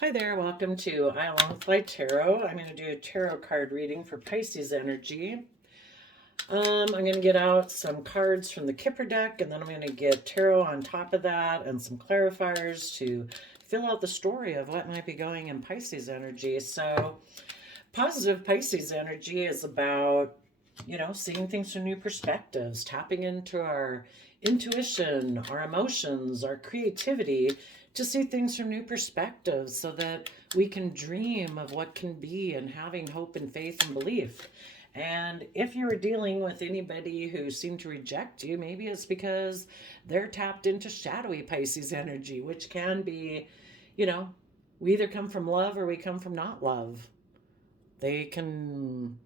Hi there, welcome to I Along with My Tarot. I'm going to do a tarot card reading for Pisces energy. I'm going to get out some cards from the Kipper deck, and then I'm going to get tarot on top of that and some clarifiers to fill out the story of what might be going in Pisces energy. So, positive Pisces energy is about, seeing things from new perspectives, tapping into our intuition, our emotions, our creativity to see things from new perspectives so that we can dream of what can be and having hope and faith and belief. And if you are dealing with anybody who seemed to reject you, maybe it's because they're tapped into shadowy Pisces energy, which can be, we either come from love or we come from not love. They can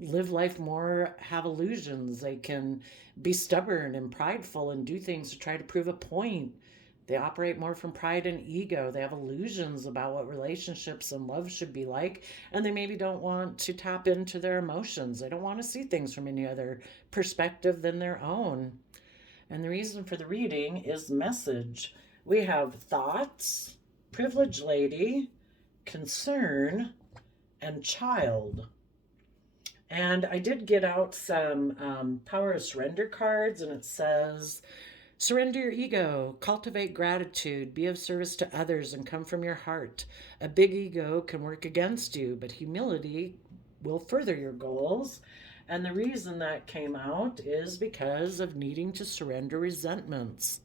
live life more, have illusions. They can be stubborn and prideful and do things to try to prove a point. They operate more from pride and ego. They have illusions about what relationships and love should be like, and they maybe don't want to tap into their emotions. They don't want to see things from any other perspective than their own. And the reason for the reading is message. We have thoughts, privileged lady, concern, and child. And I did get out some Power of Surrender cards, and it says, surrender your ego, cultivate gratitude, be of service to others, and come from your heart. A big ego can work against you, but humility will further your goals. And the reason that came out is because of needing to surrender resentments.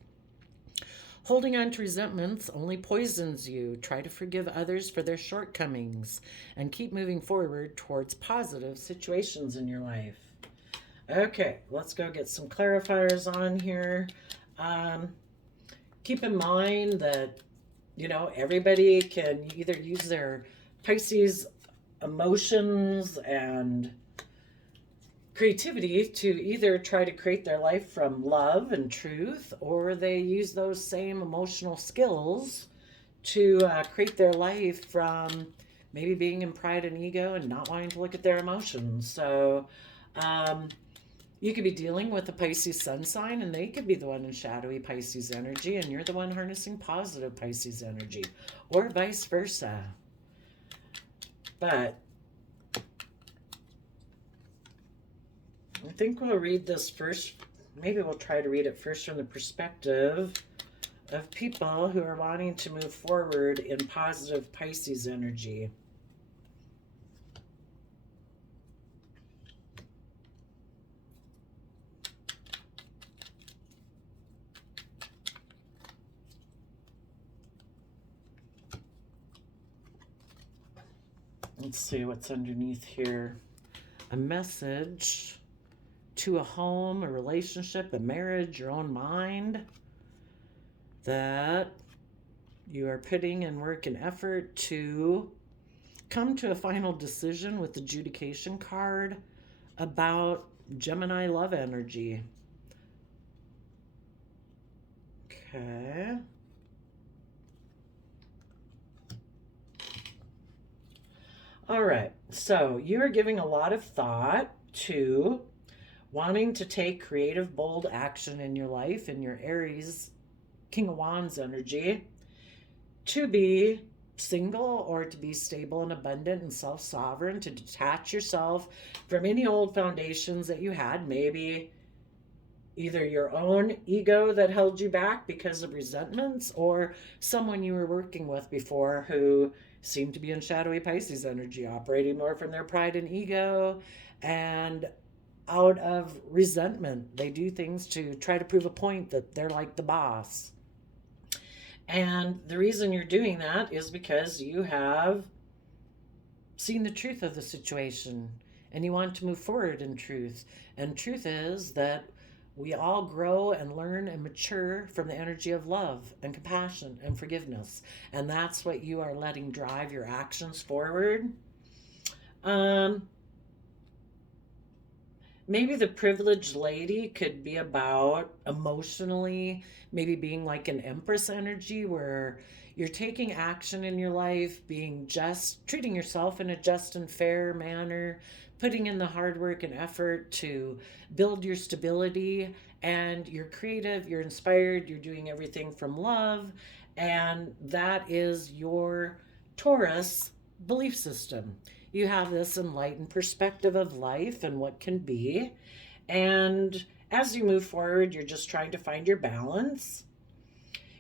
Holding on to resentments only poisons you. Try to forgive others for their shortcomings and keep moving forward towards positive situations in your life. Okay, let's go get some clarifiers on here. Keep in mind that, everybody can either use their Pisces emotions and creativity to either try to create their life from love and truth, or they use those same emotional skills to create their life from maybe being in pride and ego and not wanting to look at their emotions. So you could be dealing with a Pisces sun sign, and they could be the one in shadowy Pisces energy, and you're the one harnessing positive Pisces energy, or vice versa. But I think we'll read this first. Maybe we'll try to read it first from the perspective of people who are wanting to move forward in positive Pisces energy. Let's see what's underneath here. A message to a home, a relationship, a marriage, your own mind, that you are putting in work and effort to come to a final decision with the adjudication card about Gemini love energy. Okay. All right. So you are giving a lot of thought to wanting to take creative, bold action in your life, in your Aries, King of Wands energy, to be single or to be stable and abundant and self-sovereign, to detach yourself from any old foundations that you had, maybe either your own ego that held you back because of resentments, or someone you were working with before who seemed to be in shadowy Pisces energy, operating more from their pride and ego and out of resentment. They do things to try to prove a point that they're like the boss. And the reason you're doing that is because you have seen the truth of the situation and you want to move forward in truth. And truth is that we all grow and learn and mature from the energy of love and compassion and forgiveness. And that's what you are letting drive your actions forward. Maybe the privileged lady could be about emotionally, maybe being like an Empress energy where you're taking action in your life, being just, treating yourself in a just and fair manner, putting in the hard work and effort to build your stability and you're creative, you're inspired, you're doing everything from love, and that is your Taurus belief system. You have this enlightened perspective of life and what can be, and as you move forward, you're just trying to find your balance.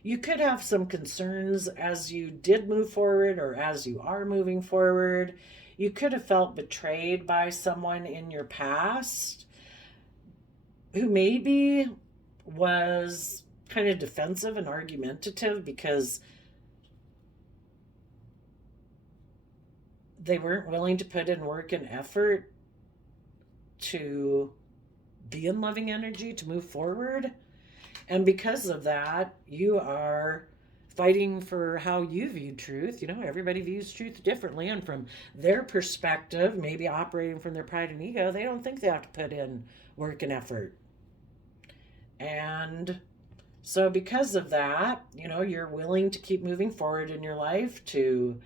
You could have some concerns as you did move forward or as you are moving forward. You could have felt betrayed by someone in your past who maybe was kind of defensive and argumentative because they weren't willing to put in work and effort to be in loving energy, to move forward. And because of that, you are fighting for how you view truth. You know, everybody views truth differently. And from their perspective, maybe operating from their pride and ego, they don't think they have to put in work and effort. And so because of that, you know, you're willing to keep moving forward in your life, to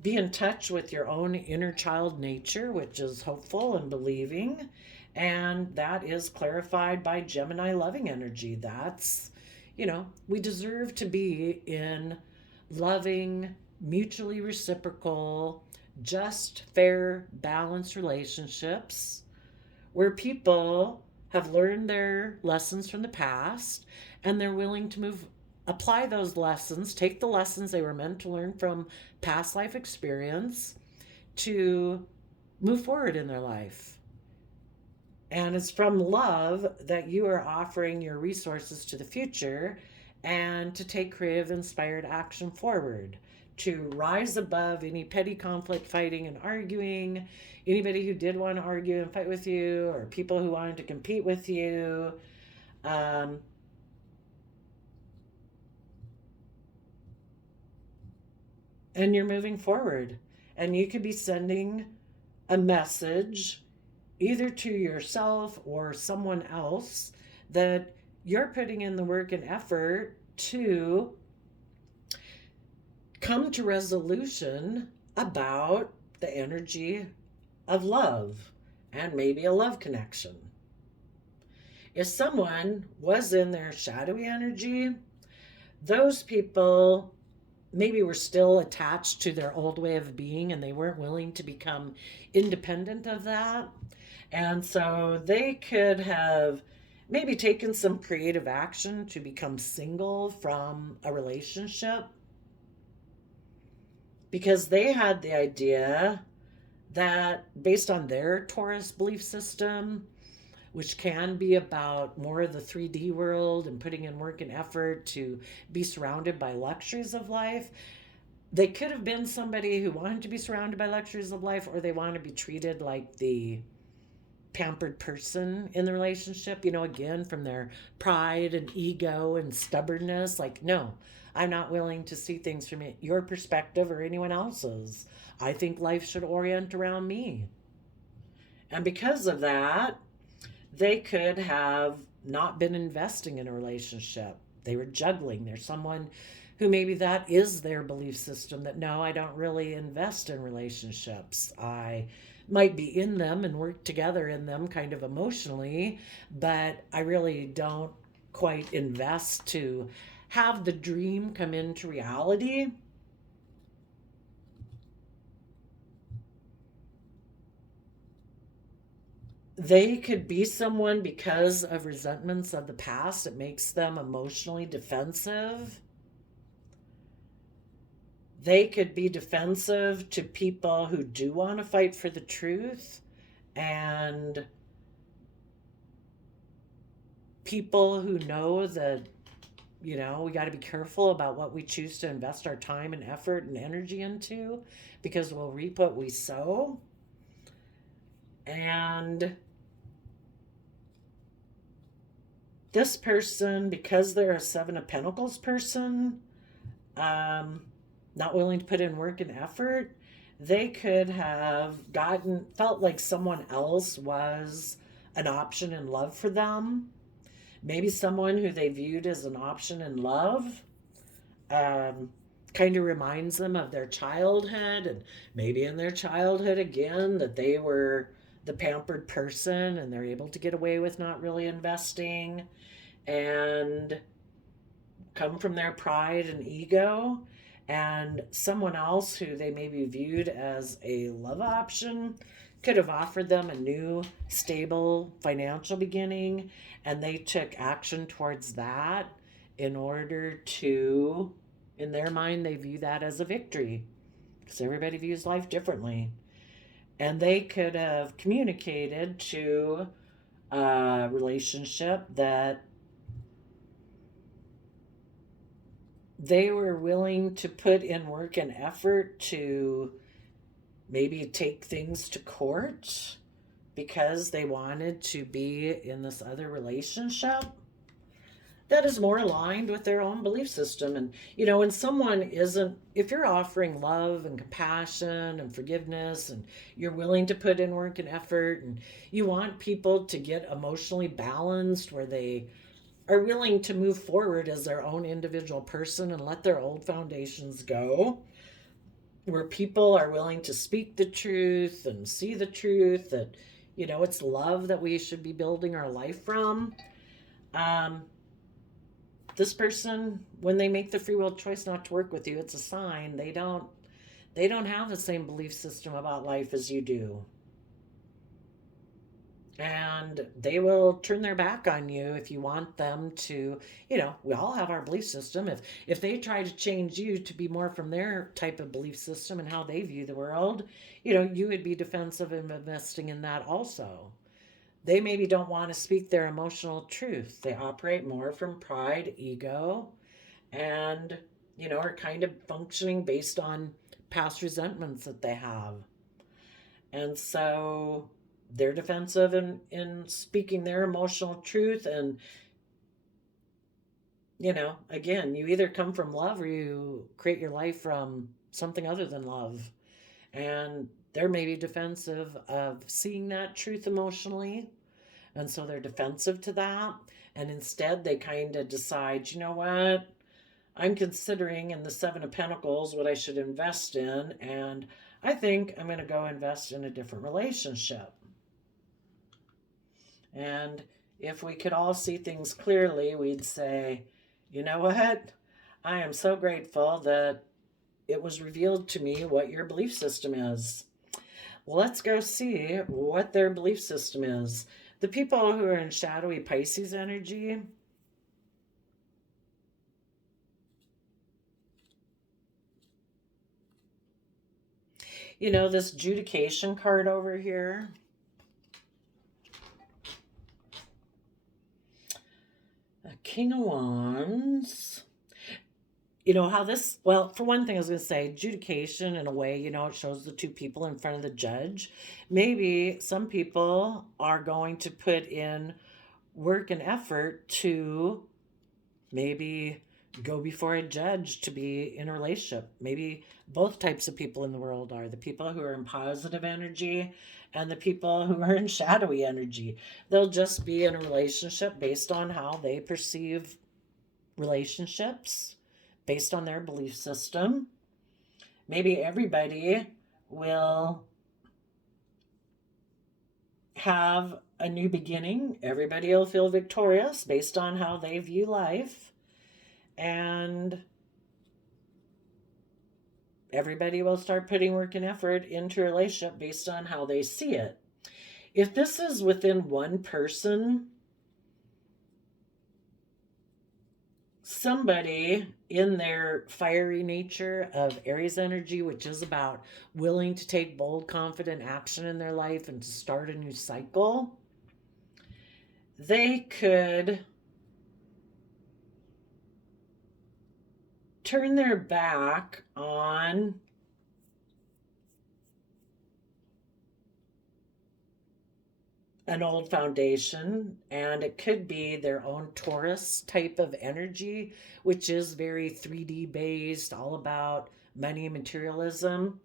be in touch with your own inner child nature, which is hopeful and believing. And that is clarified by Gemini loving energy. That's, you know, we deserve to be in loving, mutually reciprocal, just, fair, balanced relationships where people have learned their lessons from the past and they're willing to apply those lessons, take the lessons they were meant to learn from past life experience to move forward in their life. And it's from love that you are offering your resources to the future and to take creative, inspired action forward, to rise above any petty conflict, fighting, and arguing. Anybody who did want to argue and fight with you, or people who wanted to compete with you. And you're moving forward. And you could be sending a message either to yourself or someone else that you're putting in the work and effort to come to resolution about the energy of love and maybe a love connection. If someone was in their shadowy energy, those people maybe were still attached to their old way of being and they weren't willing to become independent of that. And so they could have maybe taken some creative action to become single from a relationship because they had the idea that, based on their Taurus belief system, which can be about more of the 3D world and putting in work and effort to be surrounded by luxuries of life, they could have been somebody who wanted to be surrounded by luxuries of life, or they want to be treated like the pampered person in the relationship, you know, again, from their pride and ego and stubbornness. Like, no, I'm not willing to see things from your perspective or anyone else's. I think life should orient around me. And because of that, they could have not been investing in a relationship. They were juggling. There's someone who maybe that is their belief system, that no, I don't really invest in relationships. I might be in them and work together in them kind of emotionally, but I really don't quite invest to have the dream come into reality. They could be someone, because of resentments of the past, it makes them emotionally defensive. They could be defensive to people who do want to fight for the truth, and people who know that, you know, we got to be careful about what we choose to invest our time and effort and energy into, because we'll reap what we sow. And this person, because they're a Seven of Pentacles person, not willing to put in work and effort, they could have felt like someone else was an option in love for them. Maybe someone who they viewed as an option in love kind of reminds them of their childhood, and maybe in their childhood again that they the pampered person, and they're able to get away with not really investing and come from their pride and ego. And someone else who they maybe viewed as a love option could have offered them a new, stable financial beginning, and they took action towards that in order to, in their mind, they view that as a victory because everybody views life differently. And they could have communicated to a relationship that they were willing to put in work and effort to maybe take things to court because they wanted to be in this other relationship that is more aligned with their own belief system. And, when someone isn't, if you're offering love and compassion and forgiveness, and you're willing to put in work and effort, and you want people to get emotionally balanced where they are willing to move forward as their own individual person and let their old foundations go, where people are willing to speak the truth and see the truth, that, it's love that we should be building our life from. This person, when they make the free will choice not to work with you, it's a sign they don't have the same belief system about life as you do. And they will turn their back on you if you want them to. We all have our belief system. If they try to change you to be more from their type of belief system and how they view the world, you would be defensive in investing in that also. They maybe don't want to speak their emotional truth. They operate more from pride, ego, and, are kind of functioning based on past resentments that they have. And so they're defensive in speaking their emotional truth. And, again, you either come from love or you create your life from something other than love. And they're maybe defensive of seeing that truth emotionally. And so they're defensive to that. And instead they kind of decide, you know what? I'm considering in the Seven of Pentacles what I should invest in. And I think I'm going to go invest in a different relationship. And if we could all see things clearly, we'd say, you know what? I am so grateful that it was revealed to me what your belief system is. Let's go see what their belief system is. The people who are in shadowy Pisces energy, this adjudication card over here. A King of Wands. How this, well, for one thing, I was going to say adjudication in a way, it shows the two people in front of the judge. Maybe some people are going to put in work and effort to maybe go before a judge to be in a relationship. Maybe both types of people in the world are the people who are in positive energy and the people who are in shadowy energy. They'll just be in a relationship based on how they perceive relationships, based on their belief system. Maybe everybody will have a new beginning. Everybody will feel victorious based on how they view life. And everybody will start putting work and effort into a relationship based on how they see it. If this is within one person, somebody in their fiery nature of Aries energy, which is about willing to take bold, confident action in their life and to start a new cycle, they could turn their back on an old foundation, and it could be their own Taurus type of energy, which is very 3D based, all about money and materialism.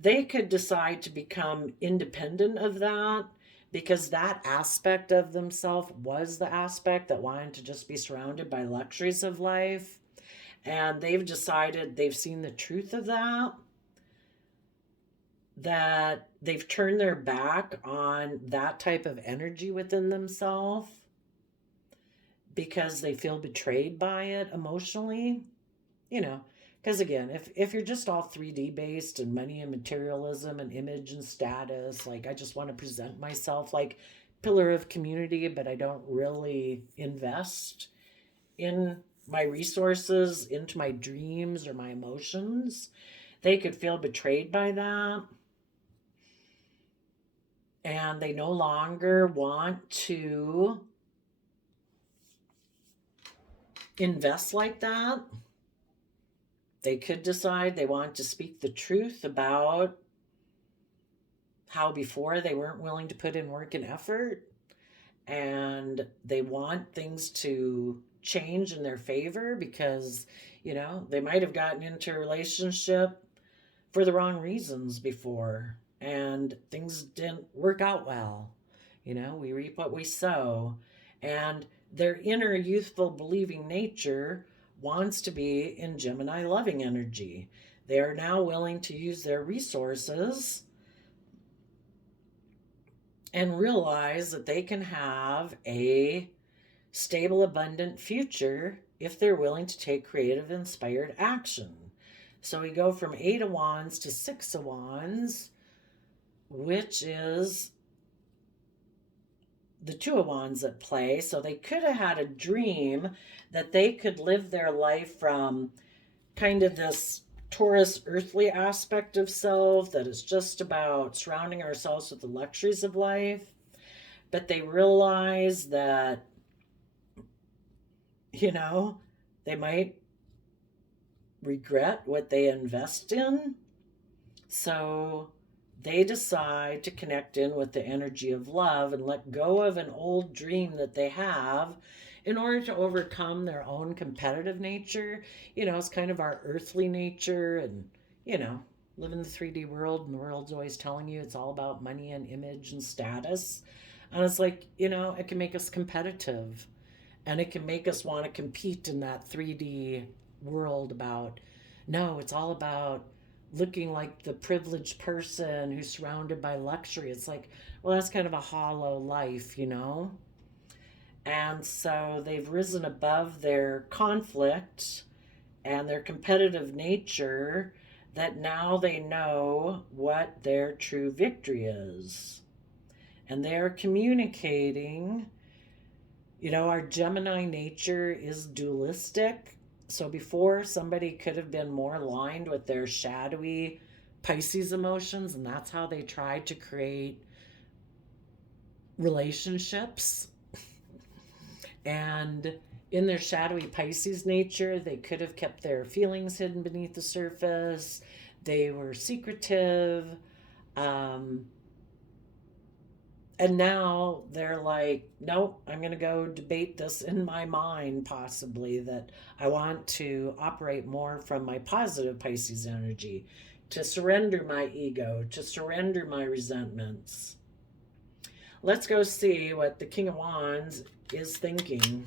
They could decide to become independent of that because that aspect of themselves was the aspect that wanted to just be surrounded by luxuries of life. And they've decided, they've seen the truth of that, that they've turned their back on that type of energy within themselves because they feel betrayed by it emotionally. You know, because again, if you're just all 3D based and money and materialism and image and status, like I just want to present myself like pillar of community, but I don't really invest in my resources, into my dreams or my emotions, they could feel betrayed by that. And they no longer want to invest like that. They could decide they want to speak the truth about how before they weren't willing to put in work and effort, and they want things to change in their favor because, you know, they might have gotten into a relationship for the wrong reasons before and things didn't work out well. You know, we reap what we sow. And their inner youthful believing nature wants to be in Gemini loving energy. They are now willing to use their resources and realize that they can have a stable, abundant future if they're willing to take creative, inspired action. So we go from 8 of Wands to 6 of Wands, which is the 2 of Wands at play. So they could have had a dream that they could live their life from kind of this Taurus earthly aspect of self that is just about surrounding ourselves with the luxuries of life. But they realize that, you know, they might regret what they invest in. So they decide to connect in with the energy of love and let go of an old dream that they have in order to overcome their own competitive nature. You know, it's kind of our earthly nature, and, you know, live in the 3D world, and the world's always telling you it's all about money and image and status. And it's like, you know, it can make us competitive, and it can make us want to compete in that 3D world about, no, it's all about looking like the privileged person who's surrounded by luxury. It's like, well, that's kind of a hollow life, you know? And so they've risen above their conflict and their competitive nature, that now they know what their true victory is. And they're communicating. You know, our Gemini nature is dualistic. So before, somebody could have been more aligned with their shadowy Pisces emotions, and that's how they tried to create relationships. And in their shadowy Pisces nature, they could have kept their feelings hidden beneath the surface. They were secretive. And now they're like, nope, I'm going to go debate this in my mind, possibly, that I want to operate more from my positive Pisces energy, to surrender my ego, to surrender my resentments. Let's go see what the King of Wands is thinking.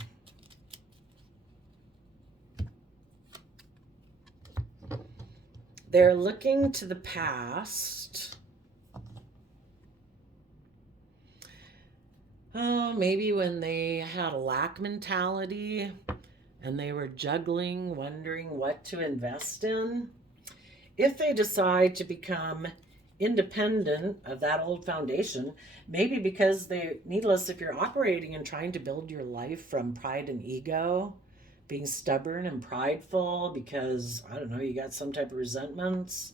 They're looking to the past. Oh, maybe when they had a lack mentality and they were juggling, wondering what to invest in. If they decide to become independent of that old foundation, maybe because they, needless, if you're operating and trying to build your life from pride and ego, being stubborn and prideful because, I don't know, you got some type of resentments,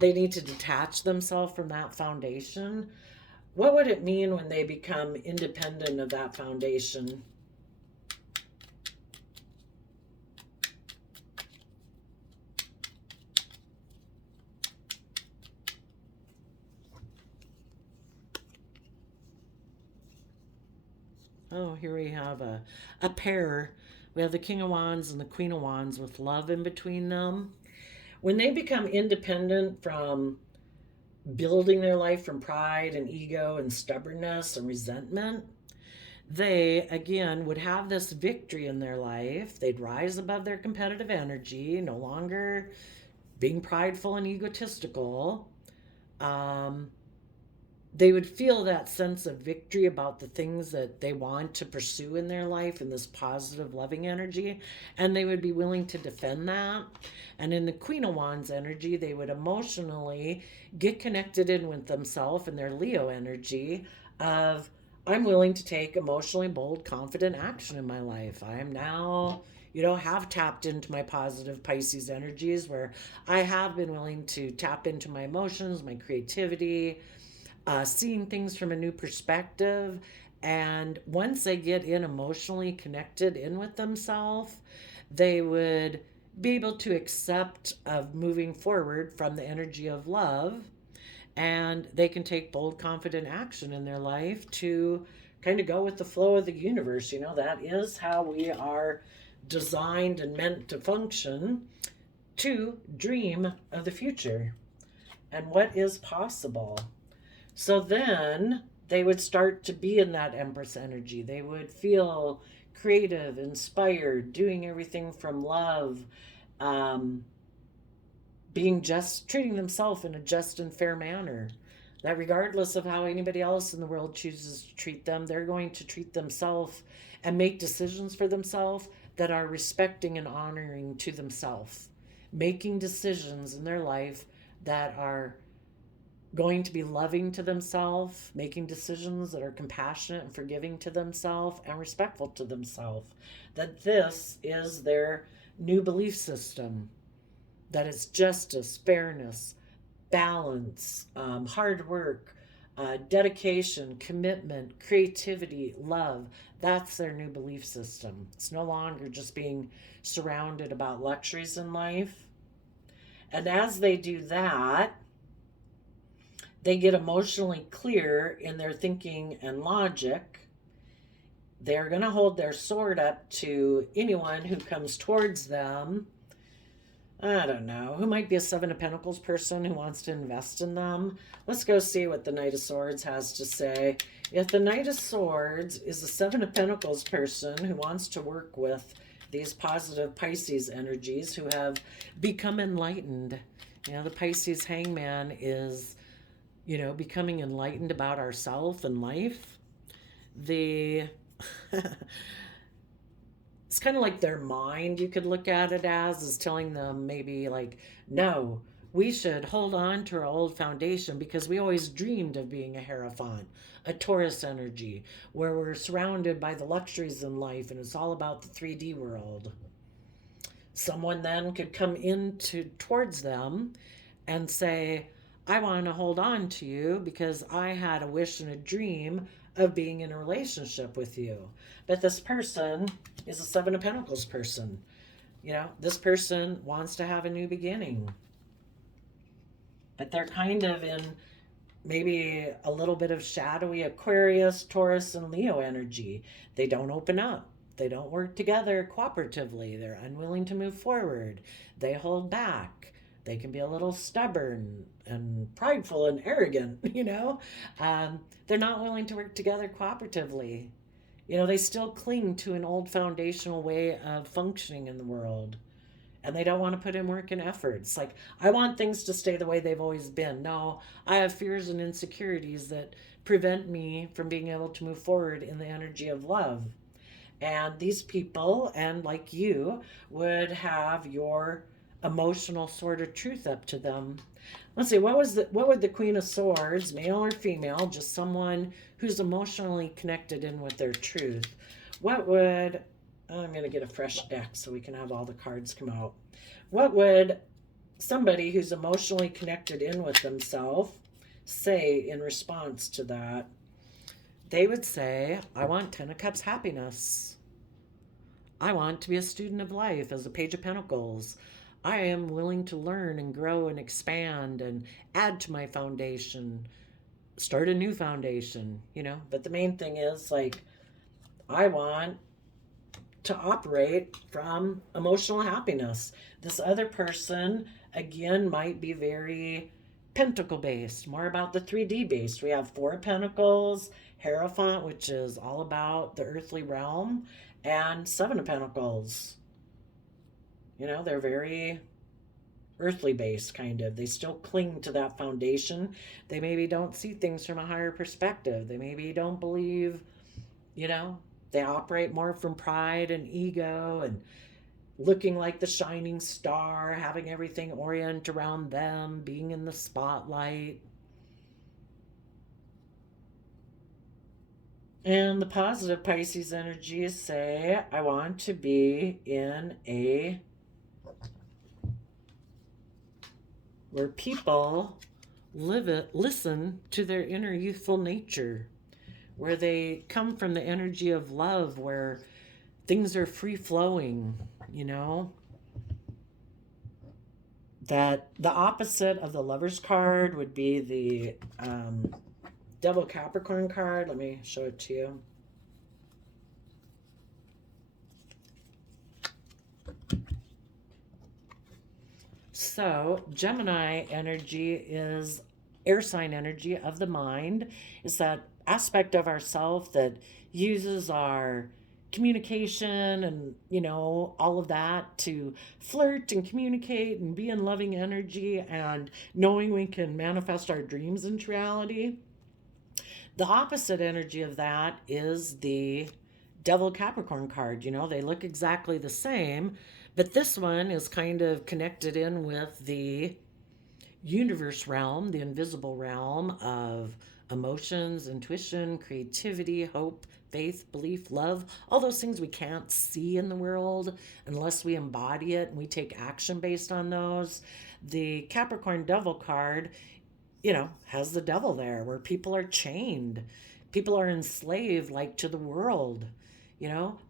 they need to detach themselves from that foundation. What would it mean when they become independent of that foundation? Oh, here we have a pair. We have the King of Wands and the Queen of Wands with love in between them. When they become independent from building their life from pride and ego and stubbornness and resentment, they, again, would have this victory in their life. They'd rise above their competitive energy, no longer being prideful and egotistical. Um, they would feel that sense of victory about the things that they want to pursue in their life in this positive, loving energy, and they would be willing to defend that. And in the Queen of Wands energy, they would emotionally get connected in with themselves and their Leo energy of, I'm willing to take emotionally bold, confident action in my life. I am now, have tapped into my positive Pisces energies where I have been willing to tap into my emotions, my creativity, seeing things from a new perspective. And once they get in emotionally connected in with themselves, they would be able to accept of moving forward from the energy of love, and they can take bold, confident action in their life to kind of go with the flow of the universe. That is how we are designed and meant to function, to dream of the future and what is possible. So then they would start to be in that Empress energy. They would feel creative, inspired, doing everything from love, um, treating themselves in a just and fair manner. That regardless of how anybody else in the world chooses to treat them, they're going to treat themselves and make decisions for themselves that are respecting and honoring to themselves. Making decisions in their life that are going to be loving to themselves, making decisions that are compassionate and forgiving to themselves and respectful to themselves. That this is their new belief system, that it's justice, fairness, balance, hard work, dedication, commitment, creativity, love. That's their new belief system. It's no longer just being surrounded about luxuries in life. And as they do that, they get emotionally clear in their thinking and logic. They're going to hold their sword up to anyone who comes towards them. I don't know, who might be a Seven of Pentacles person who wants to invest in them. Let's go see what the Knight of Swords has to say. If the Knight of Swords is a Seven of Pentacles person who wants to work with these positive Pisces energies who have become enlightened, the Pisces hangman is, becoming enlightened about ourself and life. It's kind of like their mind, you could look at it as, is telling them maybe like, no, we should hold on to our old foundation because we always dreamed of being a Hierophant, a Taurus energy, where we're surrounded by the luxuries in life and it's all about the 3D world. Someone then could come towards them and say, I want to hold on to you because I had a wish and a dream of being in a relationship with you. But this person is a Seven of Pentacles person. This person wants to have a new beginning. But they're kind of in maybe a little bit of shadowy Aquarius, Taurus, and Leo energy. They don't open up. They don't work together cooperatively. They're unwilling to move forward. They hold back. They can be a little stubborn and prideful and arrogant, They're not willing to work together cooperatively. They still cling to an old foundational way of functioning in the world. And they don't want to put in work and effort. It's like, I want things to stay the way they've always been. No, I have fears and insecurities that prevent me from being able to move forward in the energy of love. And these people, and like you, would have your emotional sort of truth up to them. Let's see, what would the Queen of Swords, male or female, just someone who's emotionally connected in with their truth, I'm going to get a fresh deck so we can have all the cards come out. What would somebody who's emotionally connected in with themselves say in response to that? They would say, I want 10 of Cups happiness. I want to be a student of life as a Page of Pentacles. I am willing to learn and grow and expand and add to my foundation, start a new foundation, But the main thing is, like, I want to operate from emotional happiness. This other person, again, might be very pentacle based, more about the 3D based. We have Four of Pentacles, Hierophant, which is all about the earthly realm, and Seven of Pentacles. They're very earthly based, kind of. They still cling to that foundation. They maybe don't see things from a higher perspective. They maybe don't believe, you know, they operate more from pride and ego and looking like the shining star, having everything orient around them, being in the spotlight. And the positive Pisces energies say, I want to be in a where people listen to their inner youthful nature, where they come from the energy of love, where things are free flowing, that the opposite of the Lover's card would be the Devil Capricorn card. Let me show it to you. So Gemini energy is air sign energy of the mind. It's that aspect of ourself that uses our communication and all of that to flirt and communicate and be in loving energy and knowing we can manifest our dreams into reality. The opposite energy of that is the Devil Capricorn card. They look exactly the same, but this one is kind of connected in with the universe realm, the invisible realm of emotions, intuition, creativity, hope, faith, belief, love, all those things we can't see in the world unless we embody it and we take action based on those. The Capricorn Devil card, has the devil there where people are chained. People are enslaved like to the world.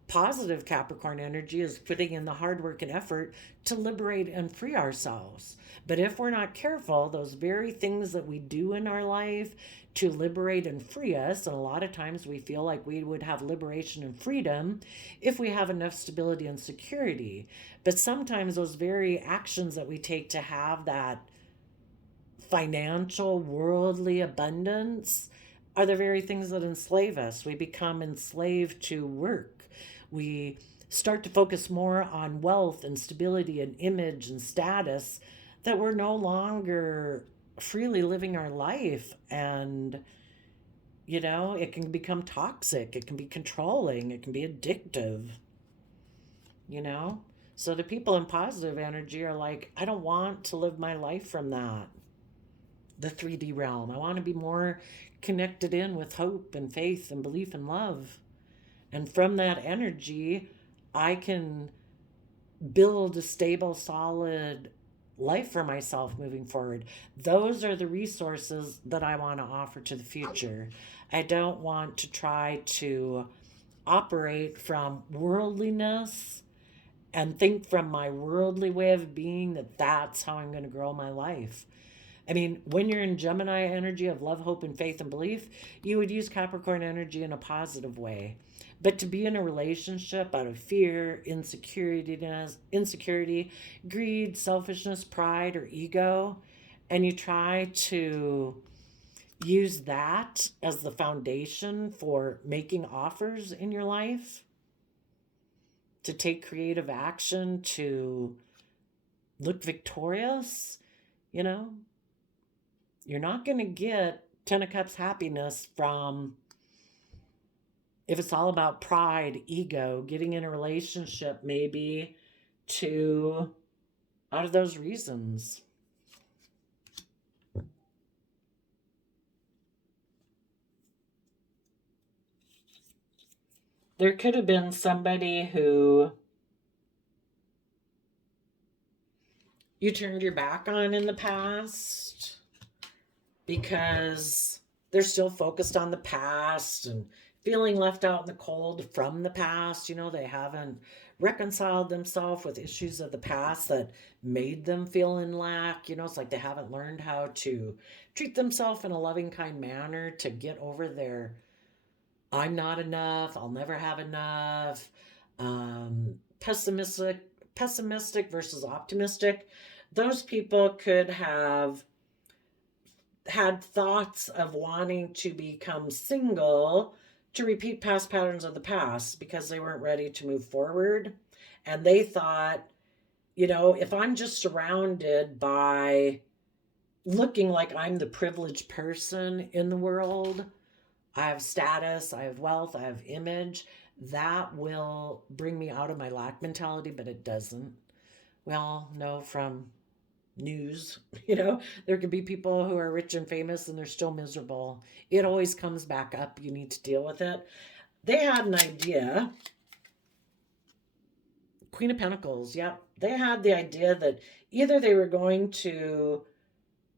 Positive Capricorn energy is putting in the hard work and effort to liberate and free ourselves. But if we're not careful, those very things that we do in our life to liberate and free us, and a lot of times we feel like we would have liberation and freedom if we have enough stability and security. But sometimes those very actions that we take to have that financial, worldly abundance are the very things that enslave us. We become enslaved to work. We start to focus more on wealth and stability and image and status, that we're no longer freely living our life. And, it can become toxic. It can be controlling. It can be addictive, So the people in positive energy are like, I don't want to live my life from that. The 3D realm. I want to be more connected in with hope and faith and belief and love. And from that energy, I can build a stable, solid life for myself moving forward. Those are the resources that I want to offer to the future. I don't want to try to operate from worldliness and think from my worldly way of being that that's how I'm going to grow my life. I mean, when you're in Gemini energy of love, hope, and faith and belief, you would use Capricorn energy in a positive way. But to be in a relationship out of fear, insecurity, greed, selfishness, pride, or ego, and you try to use that as the foundation for making offers in your life, to take creative action, to look victorious, you're not going to get 10 of Cups happiness from, if it's all about pride, ego, getting in a relationship maybe to, out of those reasons. There could have been somebody who you turned your back on in the past because they're still focused on the past and feeling left out in the cold from the past. They haven't reconciled themselves with issues of the past that made them feel in lack. It's like they haven't learned how to treat themselves in a loving, kind manner to get over their I'm not enough, I'll never have enough, pessimistic versus optimistic. Those people could have had thoughts of wanting to become single to repeat past patterns of the past because they weren't ready to move forward. And they thought, if I'm just surrounded by looking like I'm the privileged person in the world, I have status, I have wealth, I have image, that will bring me out of my lack mentality, but it doesn't. We all know from news, there could be people who are rich and famous and they're still miserable. It always comes back up. You need to deal with it. They had an idea. Queen of Pentacles, yep. They had the idea that either they were going to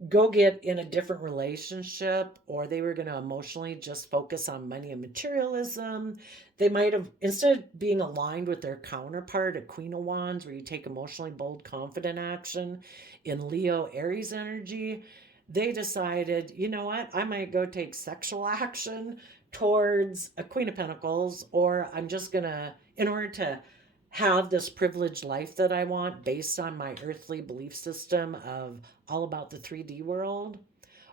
go get in a different relationship or they were going to emotionally just focus on money and materialism. They might have, instead of being aligned with their counterpart at Queen of Wands, where you take emotionally bold, confident action in Leo, Aries energy, they decided, you know what, I might go take sexual action towards a Queen of Pentacles, or I'm just going to, in order to have this privileged life that I want based on my earthly belief system of all about the 3D world.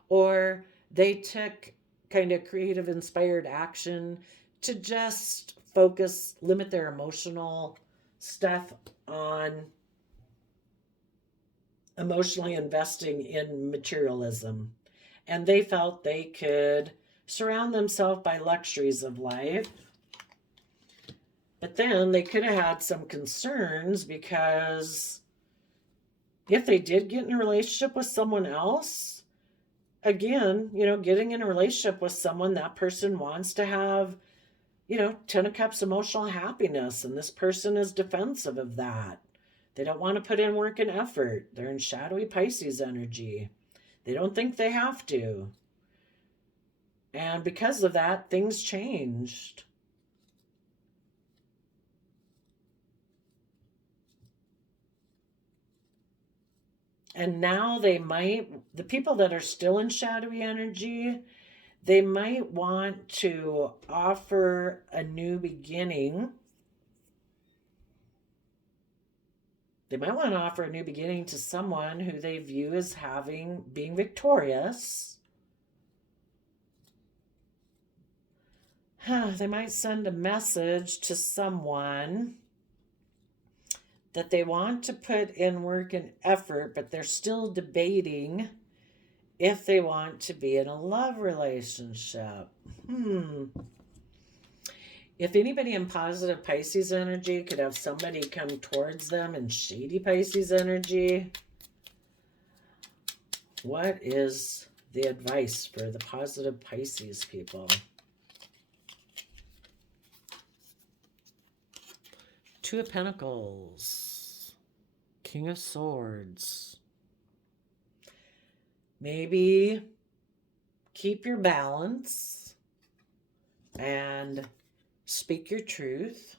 Or they took kind of creative inspired action to just focus, limit their emotional stuff on emotionally investing in materialism. And they felt they could surround themselves by luxuries of life. But then they could have had some concerns because if they did get in a relationship with someone else, again, getting in a relationship with someone, that person wants to have, 10 of Cups emotional happiness. And this person is defensive of that. They don't want to put in work and effort. They're in shadowy Pisces energy. They don't think they have to. And because of that, things changed. And now the people that are still in shadowy energy, they might want to offer a new beginning. They might want to offer a new beginning to someone who they view as being victorious. They might send a message to someone that they want to put in work and effort, but they're still debating if they want to be in a love relationship. If anybody in positive Pisces energy could have somebody come towards them in shady Pisces energy, what is the advice for the positive Pisces people? Two of Pentacles, King of Swords. Maybe keep your balance and speak your truth.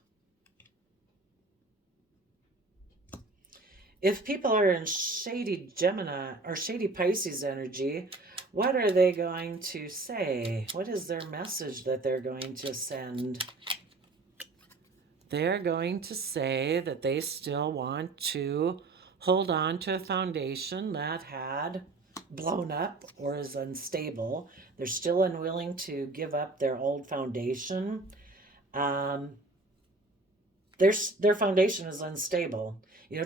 If people are in shady Gemini or shady Pisces energy, what are they going to say? What is their message that they're going to send? They're going to say that they still want to hold on to a foundation that had blown up or is unstable. They're still unwilling to give up their old foundation. Their foundation is unstable.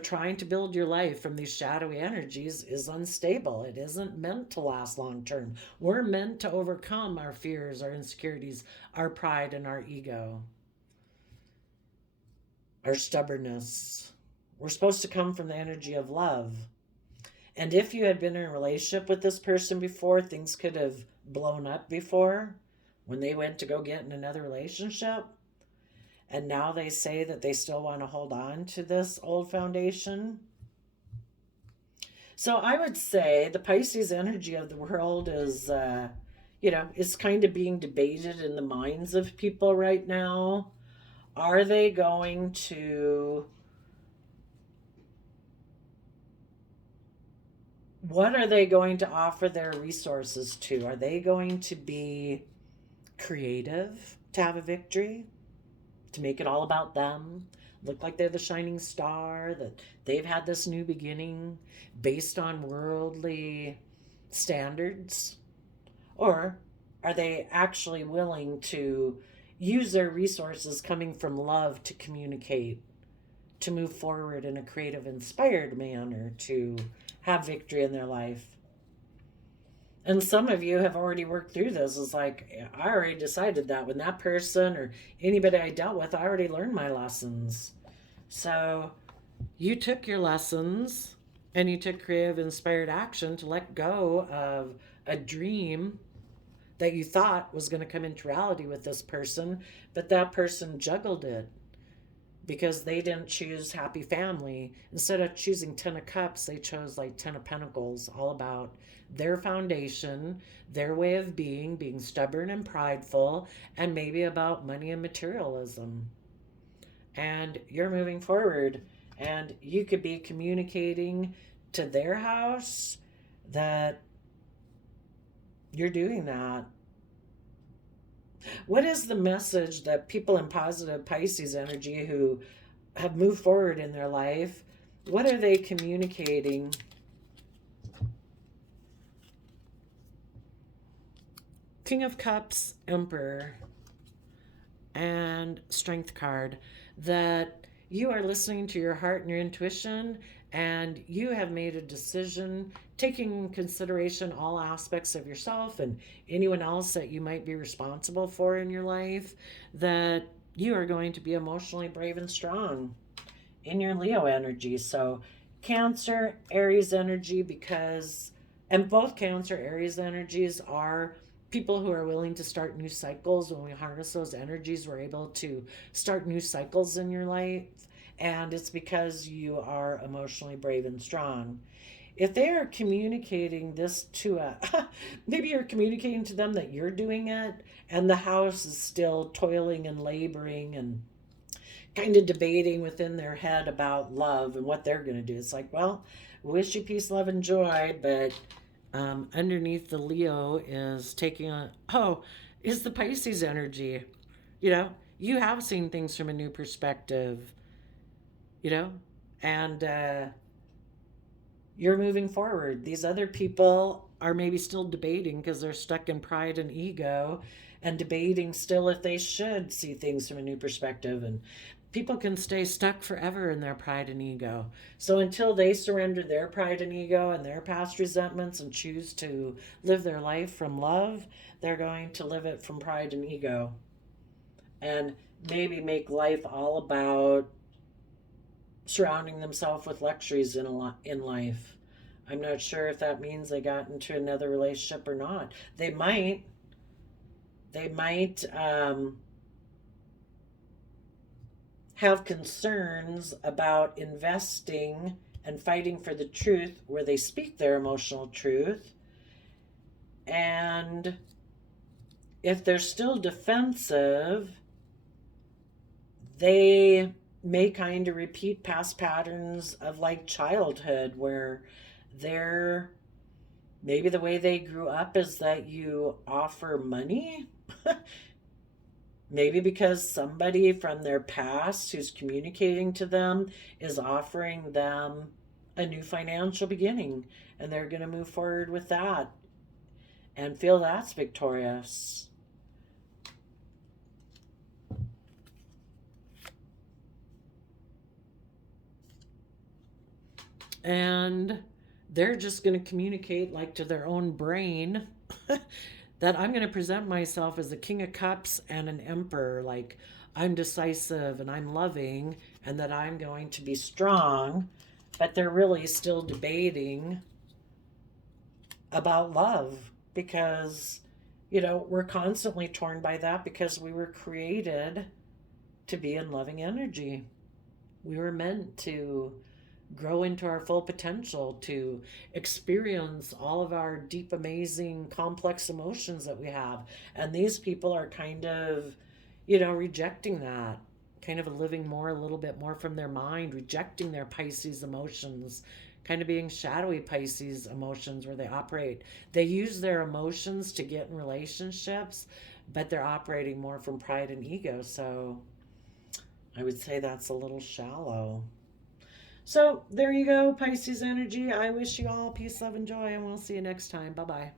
Trying to build your life from these shadowy energies is unstable. It isn't meant to last long term. We're meant to overcome our fears, our insecurities, our pride, and our ego. Our stubbornness. We're supposed to come from the energy of love. And if you had been in a relationship with this person before, things could have blown up before when they went to go get in another relationship. And now they say that they still want to hold on to this old foundation. So I would say the Pisces energy of the world is, is kind of being debated in the minds of people right now. Are they going to... What are they going to offer their resources to? Are they going to be creative to have a victory? To make it all about them? Look like they're the shining star, that they've had this new beginning based on worldly standards? Or are they actually willing to use their resources coming from love to communicate, to move forward in a creative, inspired manner, to have victory in their life? And some of you have already worked through this. It's like, I already decided that when that person or anybody I dealt with, I already learned my lessons. So you took your lessons and you took creative, inspired action to let go of a dream that you thought was going to come into reality with this person, but that person juggled it because they didn't choose happy family. Instead of choosing 10 of cups, they chose like 10 of pentacles, all about their foundation, their way of being stubborn and prideful, and maybe about money and materialism. And you're moving forward, and you could be communicating to their house that you're doing that. What is the message that people in positive Pisces energy who have moved forward in their life, what are they communicating? King of Cups, Emperor, and Strength card, that you are listening to your heart and your intuition, and you have made a decision, taking in consideration all aspects of yourself and anyone else that you might be responsible for in your life, that you are going to be emotionally brave and strong in your Leo energy. So Cancer, Aries energy, because, and both Cancer, Aries energies are people who are willing to start new cycles. When we harness those energies, we're able to start new cycles in your life. And it's because you are emotionally brave and strong. If they are communicating this to maybe you're communicating to them that you're doing it, and the house is still toiling and laboring and kind of debating within their head about love and what they're going to do. It's like, well, wish you peace, love, and joy, but underneath the Leo is taking on, is the Pisces energy. You know, you have seen things from a new perspective, you know, and you're moving forward. These other people are maybe still debating because they're stuck in pride and ego and debating still if they should see things from a new perspective. And people can stay stuck forever in their pride and ego. So until they surrender their pride and ego and their past resentments and choose to live their life from love, they're going to live it from pride and ego. And maybe make life all about surrounding themselves with luxuries in life. I'm not sure if that means they got into another relationship or not. They might. They might have concerns about investing and fighting for the truth where they speak their emotional truth. And if they're still defensive, they may kind of repeat past patterns of like childhood where they're maybe the way they grew up is that you offer money. Maybe because somebody from their past who's communicating to them is offering them a new financial beginning, and they're going to move forward with that and feel that's victorious. And they're just going to communicate like to their own brain that I'm going to present myself as a King of Cups and an Emperor, like I'm decisive and I'm loving and that I'm going to be strong, but they're really still debating about love because, you know, we're constantly torn by that because we were created to be in loving energy. We were meant to grow into our full potential, to experience all of our deep, amazing, complex emotions that we have. And these people are kind of, you know, rejecting that, kind of living more, a little bit more from their mind, rejecting their Pisces emotions, kind of being shadowy Pisces emotions where they operate. They use their emotions to get in relationships, but they're operating more from pride and ego. So I would say that's a little shallow. So there you go, Pisces energy. I wish you all peace, love, and joy, and we'll see you next time. Bye-bye.